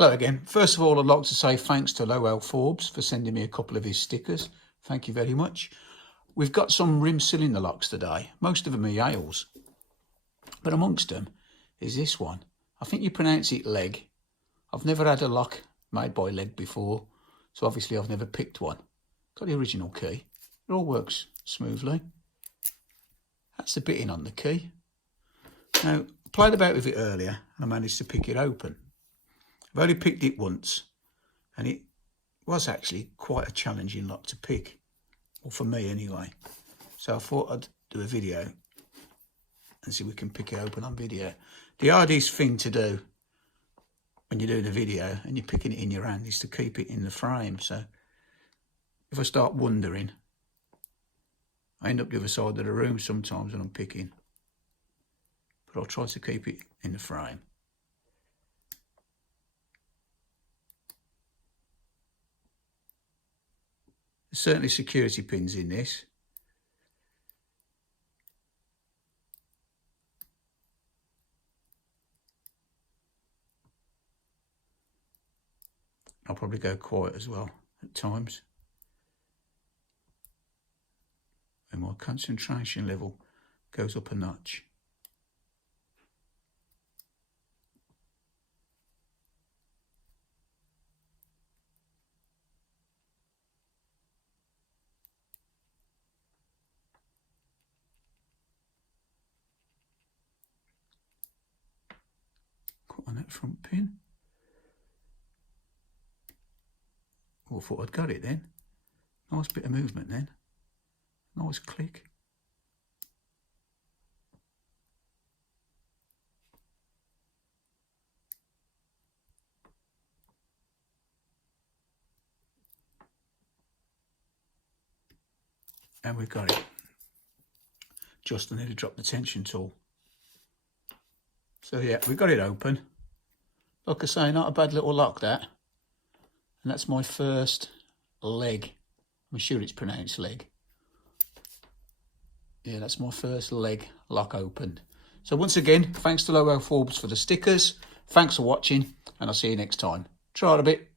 Hello again. First of all, I'd like to say thanks to Lowell Forbes for sending me a couple of his stickers. Thank you very much. We've got some rim cylinder locks today. Most of them are Yales, but amongst them is this one. I think you pronounce it Legge. I've never had a lock made by Legge before, so obviously I've never picked one. Got the original key. It all works smoothly. That's the bitting on the key. Now, I played about with it earlier and I managed to pick it open. I've only picked it once, and it was actually quite a challenging lock to pick, or for me anyway. So I thought I'd do a video and see if we can pick it open on video. The hardest thing to do when you do the video and you're picking it in your hand is to keep it in the frame. So if I start wandering, I end up the other side of the room sometimes when I'm picking. But I'll try to keep it in the frame. There's certainly security pins in this. I'll probably go quiet as well at times. And my concentration level goes up a notch. On that front pin. Oh, I thought I'd got it then. Nice bit of movement then. Nice click. And we've got it. Just need to drop the tension tool. So yeah, we've got it open. Like I say, not a bad little lock that. And that's my first Legge. I'm sure it's pronounced Legge. Yeah, that's my first Legge lock opened. So once again, thanks to Lowell Forbes for the stickers. Thanks for watching, and I'll see you next time. Try it a bit.